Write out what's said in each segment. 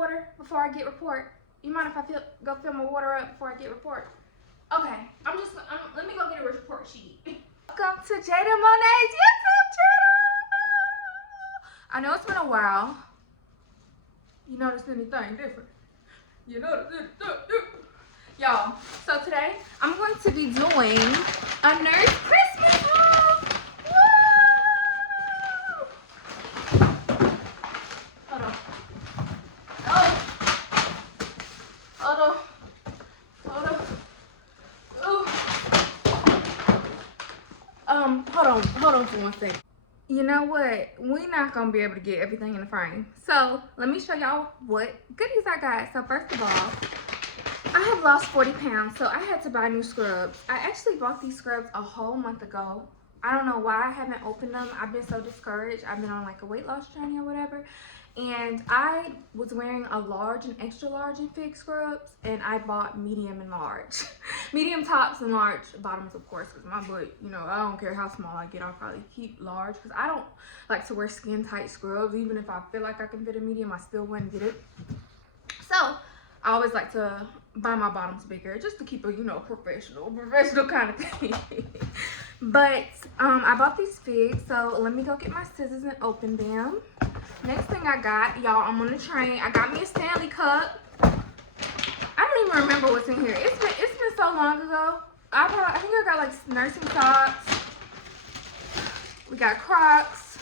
water before I get report? You mind if I go fill my water up before I get report? Okay, let me go get a report sheet. Welcome to jadamonaebrand's YouTube channel. I know it's been a while. You notice anything different? You notice anything different? Y'all, so today I'm going to be doing a nurse Christmas haul. Woo! Hold on. Oh. Hold on for one second. You know what? We're not gonna be able to get everything in the frame. So let me show y'all what goodies I got. So first of all, I have lost 40 pounds, so I had to buy new scrubs. I actually bought these scrubs a whole month ago. I don't know why I haven't opened them. I've been so discouraged. I've been on like a weight loss journey or whatever. And I was wearing a large and extra large and fig scrubs, and I bought medium and large. Medium tops and large bottoms, of course, because my butt, you know, I don't care how small I get, I'll probably keep large because I don't like to wear skin tight scrubs. Even if I feel like I can fit a medium, I still wouldn't get it. So I always like to buy my bottoms bigger just to keep a, you know, professional kind of thing. But I bought these figs, so let me go get my scissors and open them. Next thing I got, y'all, I'm on the train. I got me a Stanley cup. I don't even remember what's in here. It's been so long ago. I think I got like nursing socks. We got Crocs,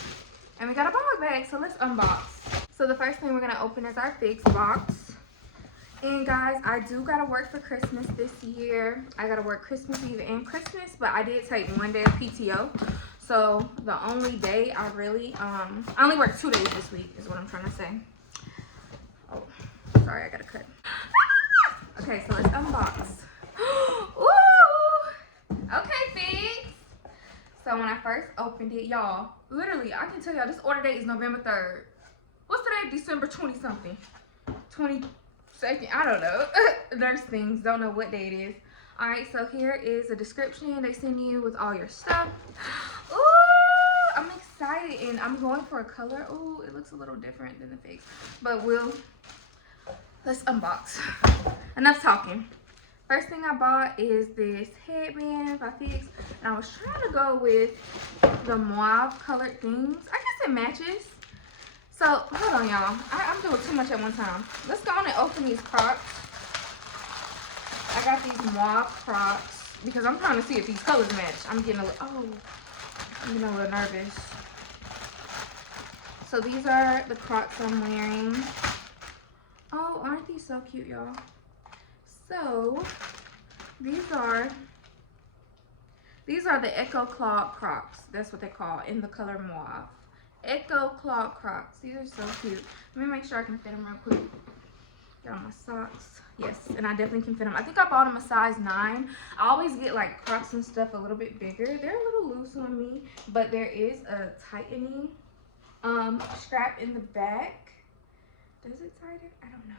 and we got a bag bag. So let's unbox. So the first thing we're gonna open is our figs box. And guys, I do gotta work for Christmas this year. I gotta work Christmas Eve and Christmas, but I did take one day of PTO. So the only day I really, I only worked 2 days this week is what I'm trying to say. Oh, sorry, I gotta cut. Okay, so let's unbox. Ooh! Okay, figs. So when I first opened it, y'all, literally, I can tell y'all this order date is November 3rd. What's today? December 20 something. 22nd, I don't know. Nurse things, don't know what day it is. All right, so here is a description they send you with all your stuff. Ooh, I'm excited, and I'm going for a color. Ooh, it looks a little different than the figs, but let's unbox. Enough talking. First thing I bought is this headband by Figs, and I was trying to go with the mauve colored things. I guess it matches. So hold on, y'all. I'm doing too much at one time. Let's go on and open these Crocs. I got these mauve Crocs because I'm trying to see if these colors match. I'm getting a little nervous. So these are the Crocs I'm wearing. Oh, aren't these so cute, y'all? So these are the Echo Claw Crocs. That's what they call in the color mauve. Echo Claw Crocs. These are so cute. Let me make sure I can fit them real quick. Get on my socks. Yes, and I definitely can fit them. I think I bought them a size 9. I always get like Crocs and stuff a little bit bigger. They're a little loose on me, but there is a tightening strap in the back. Does it tighten? I don't know.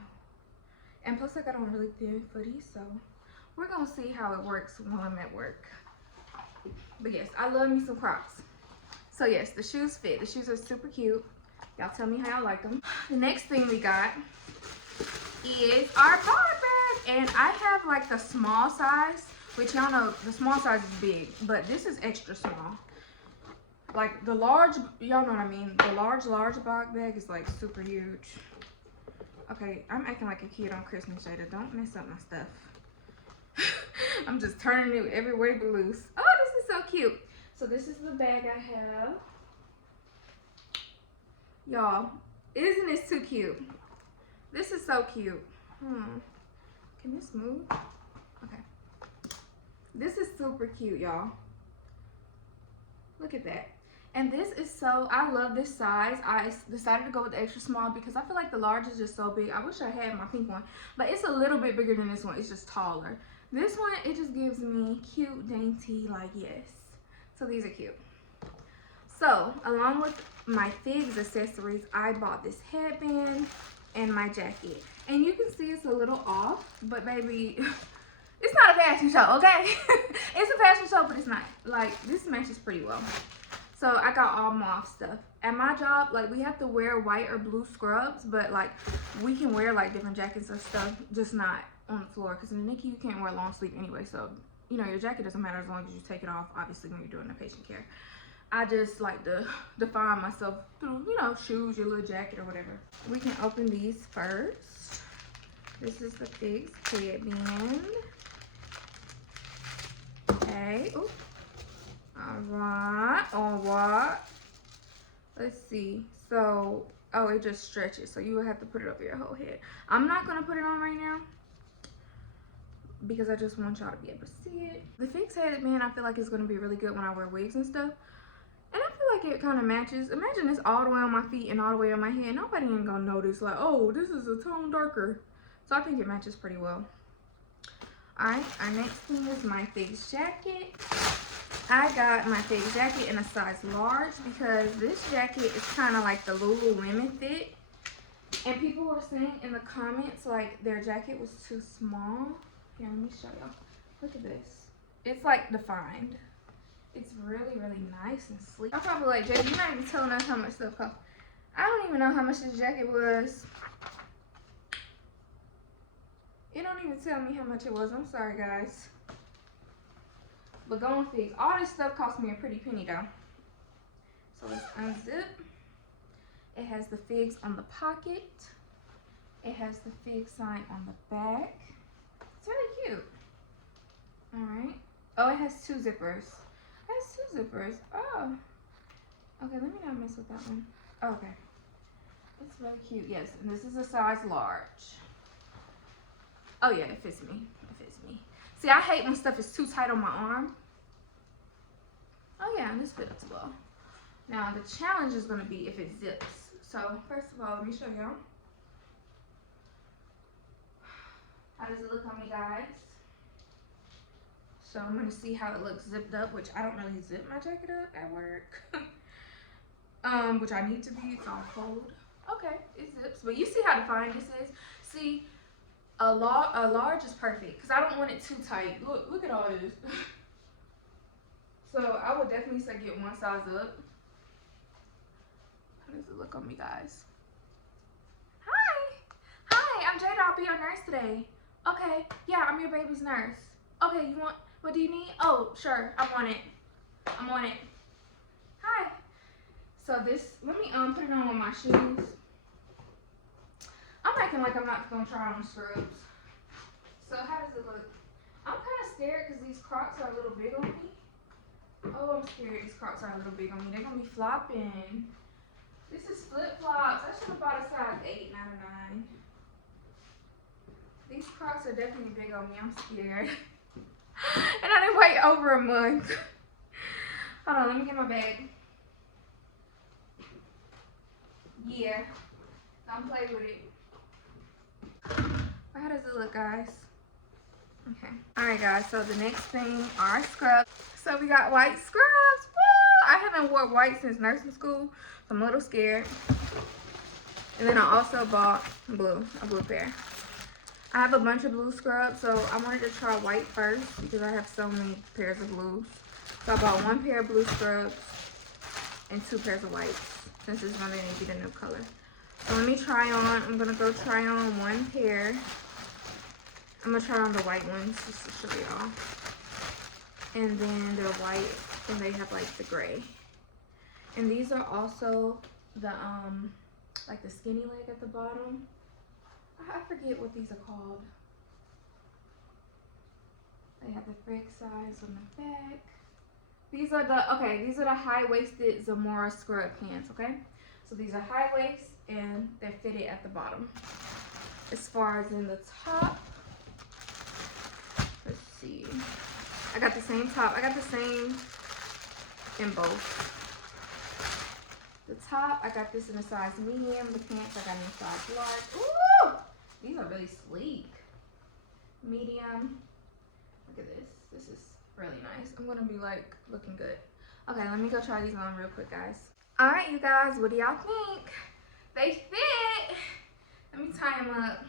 And plus I got on really thin footies, so we're gonna see how it works while I'm at work. But yes, I love me some Crocs. So yes, the shoes fit. The shoes are super cute. Y'all tell me how y'all like them. The next thing we got is our bag bag, and I have like the small size, which y'all know the small size is big, but this is extra small. Like the large, y'all know what I mean. The large bag bag is like super huge. Okay, I'm acting like a kid on Christmas, Jada. Don't mess up my stuff. I'm just turning it every way but loose. Oh, this is so cute. So this is the bag I have. Y'all, isn't this too cute? This is so cute. Can this move? Okay. This is super cute, y'all. Look at that. And this is so, I love this size. I decided to go with the extra small because I feel like the large is just so big. I wish I had my pink one, but it's a little bit bigger than this one. It's just taller. This one, it just gives me cute, dainty, like, yes. So these are cute. So along with my Figs accessories, I bought this headband and my jacket. And you can see it's a little off, but baby, it's not a fashion show, okay? It's a fashion show, but it's not. Like, this matches pretty well. So I got all mauve stuff. At my job, like, we have to wear white or blue scrubs, but like we can wear like different jackets or stuff, just not on the floor, because in the NICU you can't wear long sleeve anyway. So you know, your jacket doesn't matter as long as you take it off, obviously, when you're doing the patient care. I just like to define myself through, you know, shoes, your little jacket or whatever. We can open these first. This is the Figs headband. Okay. Ooh. All right. Let's see. So, oh, it just stretches. So you would have to put it over your whole head. I'm not going to put it on right now, because I just want y'all to be able to see it. The Figs headband, I feel like it's going to be really good when I wear wigs and stuff. And I feel like it kind of matches. Imagine this all the way on my feet and all the way on my head. Nobody ain't going to notice, like, oh, this is a tone darker. So I think it matches pretty well. Alright, our next thing is my Figs jacket. I got my Figs jacket in a size large because this jacket is kind of like the Lululemon fit. And people were saying in the comments, like, their jacket was too small. Here, let me show y'all. Look at this. It's like defined. It's really, really nice and sleek. I'm probably like, Jay, you're not even telling us how much stuff cost. I don't even know how much this jacket was. It don't even tell me how much it was. I'm sorry, guys. But go on Figs. All this stuff cost me a pretty penny, though. So let's unzip. It has the Figs on the pocket. It has the Figs sign on the back. It's really cute. Alright. Oh, it has two zippers. It has two zippers. Oh. Okay, let me not mess with that one. Okay. It's really cute. Yes, and this is a size large. Oh yeah, it fits me. It fits me. See, I hate when stuff is too tight on my arm. Oh yeah, and this fits well. Now, the challenge is going to be if it zips. So, first of all, let me show y'all. How does it look on me, guys? So I'm gonna see how it looks zipped up, which I don't really zip my jacket up at work. Which I need to be, it's all cold. Okay, it zips, but you see how defined this is? See, a large is perfect, because I don't want it too tight. Look at all this. So I would definitely say get one size up. How does it look on me, guys? Hi, I'm Jada, I'll be your nurse today. Okay, yeah, I'm your baby's nurse. Okay, what do you need? Oh, sure, I want it. Hi. So this, let me put it on with my shoes. I'm acting like I'm not gonna try on scrubs. So how does it look? I'm kind of scared because these Crocs are a little big on me. Oh, I'm scared these Crocs are a little big on me. They're gonna be flopping. This is flip-flops. I should have bought a size 8, not a 9. These Crocs are definitely big on me. I'm scared. And I didn't wait over a month. Hold on, let me get my bag. Yeah, don't play with it. How does it look, guys? Okay. Alright, guys, so the next thing are scrubs. So we got white scrubs. Woo! I haven't worn white since nursing school, so I'm a little scared. And then I also bought a blue pair. I have a bunch of blue scrubs, so I wanted to try white first because I have so many pairs of blues. So I bought one pair of blue scrubs and 2 pairs of whites, since it's going to be the new color. So let me try on, I'm going to go try on one pair. I'm going to try on the white ones just to show y'all. And then they're white, and they have like the gray. And these are also the, like the skinny leg at the bottom. I forget what these are called. They have the frig size on the back. These are the high-waisted Zamora scrub pants, okay? So these are high waist and they're fitted at the bottom. As far as in the top, let's see. I got the same top. I got the same in both. The top, I got this in a size medium. The pants, I got in a size large. Ooh! These are really sleek. Medium. Look at this. This is really nice. I'm gonna be like looking good. Okay, let me go try these on real quick, guys. All right, you guys, what do y'all think? They fit. Let me tie them up.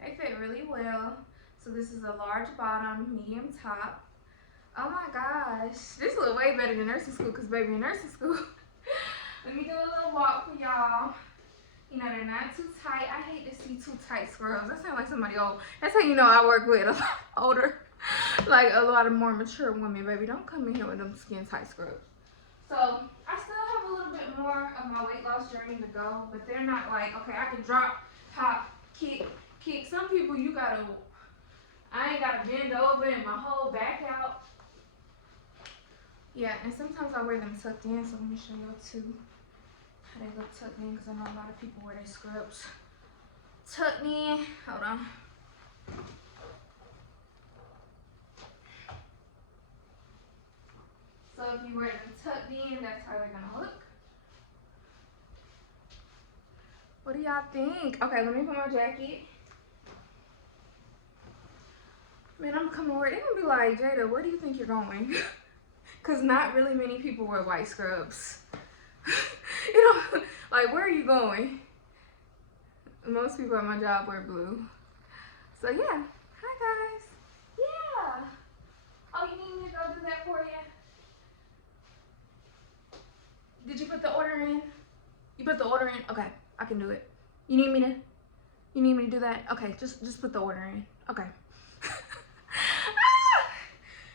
They fit really well. So this is a large bottom, medium top. Oh my gosh. This looks way better than nursing school because, baby, in nursing school, let me do a little walk for y'all. You know, they're not too tight. I hate to see too tight scrubs. That sounds like somebody old. That's how you know I work with a lot older, like a lot of more mature women, baby. Don't come in here with them skin tight scrubs. So, I still have a little bit more of my weight loss journey to go, but they're not like, okay, I can drop, hop, kick. Some people, you gotta, I ain't gotta bend over and my whole back out. Yeah, and sometimes I wear them tucked in, so let me show you too how they look tucked in, because I know a lot of people wear their scrubs tucked in. Hold on. So if you wear them tucked in, that's how they're gonna look. What do y'all think? Okay, let me put my jacket. Man, I'm coming over. They're gonna be like, Jada, where do you think you're going? Because not really many people wear white scrubs. You know, like, where are you going? Most people at my job wear blue. So, yeah. Hi, guys. Yeah. Oh, you need me to go do that for you? Did you put the order in? You put the order in? Okay, I can do it. You need me to do that? Okay, just put the order in. Okay.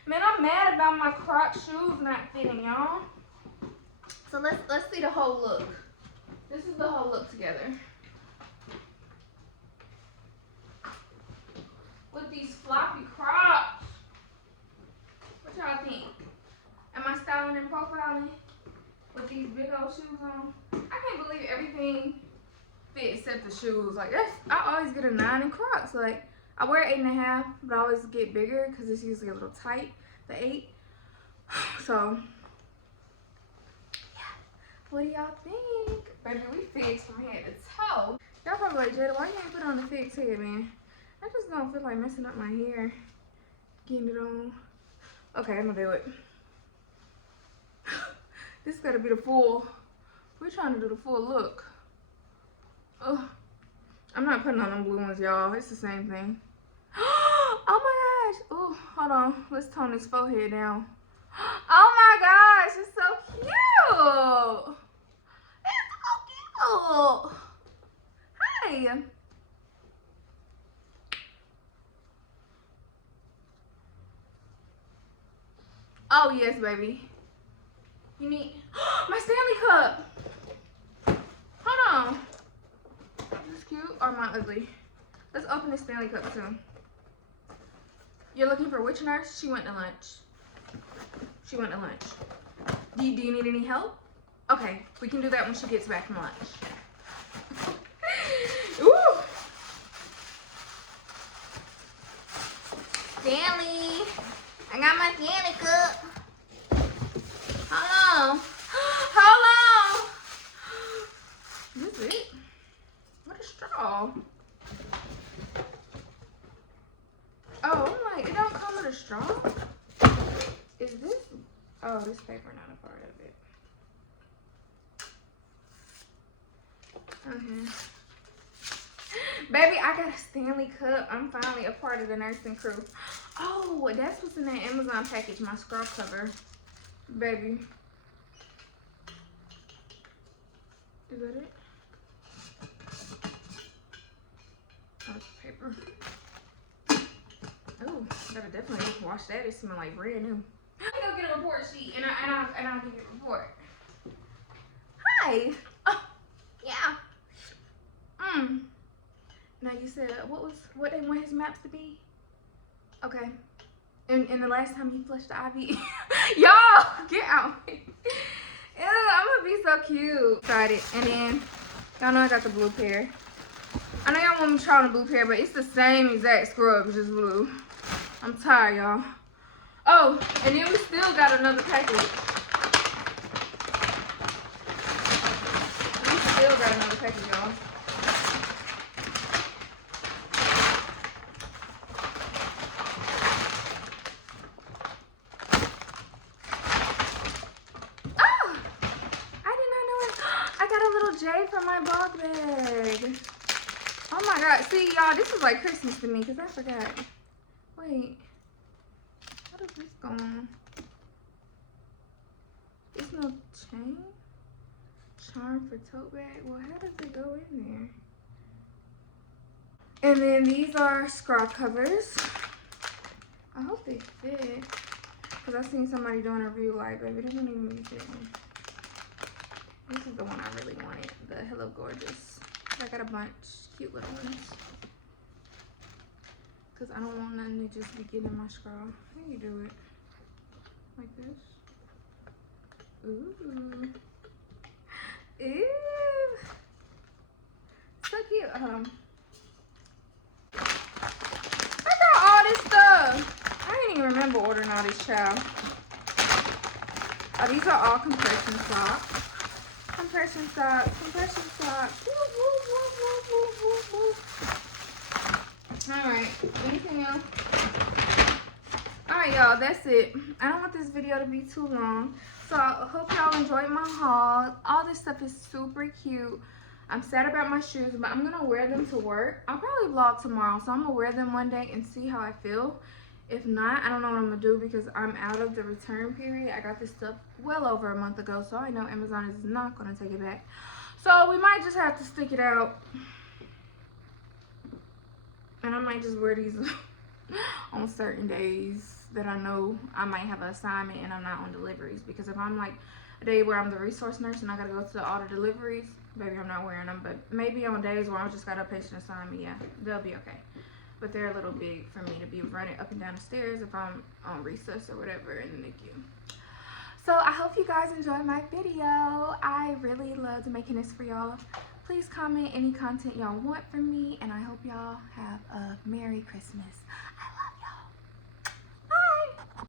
Man, I'm mad about my Crocs shoes not fitting, y'all. So let's see the whole look. This is the whole look together. With these floppy Crocs. What y'all think? Am I styling and profiling with these big old shoes on? I can't believe everything fit except the shoes. Like, I always get a 9 in Crocs. Like, I wear 8.5, but I always get bigger because it's usually a little tight, the 8. So, yeah. What do y'all think? Baby, we fixed from head to toe. Y'all probably like, Jada, why you ain't put on the fixed head, man? I just don't feel like messing up my hair, getting it on. Okay, I'm gonna do it. This gotta be the full. We're trying to do the full look. Oh, I'm not putting on them blue ones, y'all. It's the same thing. Oh my gosh. Oh, hold on. Let's tone this forehead down. Oh my gosh, it's so cute. It's so cute. Hi. Oh yes, baby. You need my Stanley cup. Hold on. Is this cute or am I ugly? Let's open this Stanley cup too. You're looking for which nurse? She went to lunch. She went to lunch. Do you need any help? Okay, we can do that when she gets back from lunch. Ooh. Stanley, I got my Stanley cup. Hold on. Hold on. This is it? What a straw. Oh, I'm like, it don't come with a straw? Is this? Oh, this paper not a part of it. Okay. Baby, I got a Stanley cup. I'm finally a part of the nursing crew. Oh, that's what's in that Amazon package, my scrub cover. Baby. Is that it? Oh, it's paper. Oh, gotta definitely wash that. It smells like brand new. Let me go get a report sheet and I'll give you a report. Hi. Oh, yeah. Now you said what they want his maps to be? Okay. And the last time he flushed the IV. Y'all, get out. Ew, I'm gonna be so cute. Tried it. And then y'all know I got the blue pair. I know y'all want me to try on the blue pair, but it's the same exact scrub, just blue. I'm tired, y'all. Oh, and then we still got another package. We still got another package, y'all. Oh! I did not know it. I got a little J for my bag bag. Oh my god. See, y'all, this is like Christmas to me because I forgot. Wait. How does this go go on. There's no chain. Charm for tote bag. Well, how does it go in there? And then these are scrub covers. I hope they fit. Because I seen somebody doing a review like, baby, they don't even be fitting. This is the one I really wanted. The Hello Gorgeous. I got a bunch. Cute little ones. Because I don't want nothing to just be getting in my straw. How you do it? Like this. Ooh. Ew. So cute. I got all this stuff. I didn't even remember ordering all this, child. Oh, these are all compression socks. Compression socks. Compression socks. Woo, woo, woo, woo, woo, woo, woo. Alright. Anything else? Alright, y'all. That's it. I don't want this video to be too long. So I hope y'all enjoyed my haul. All this stuff is super cute. I'm sad about my shoes, but I'm gonna wear them to work. I'll probably vlog tomorrow, so I'm gonna wear them one day and see how I feel. If not, I don't know what I'm gonna do because I'm out of the return period. I got this stuff well over a month ago, so I know Amazon is not gonna take it back. So we might just have to stick it out. And I might just wear these on certain days that I know I might have an assignment and I'm not on deliveries. Because if I'm like a day where I'm the resource nurse and I gotta go to all the deliveries, baby, I'm not wearing them. But maybe on days where I just got a patient assignment, yeah, they'll be okay. But they're a little big for me to be running up and down the stairs if I'm on recess or whatever in the NICU. So I hope you guys enjoyed my video. I really loved making this for y'all. Please comment any content y'all want from me, and I hope y'all have a Merry Christmas.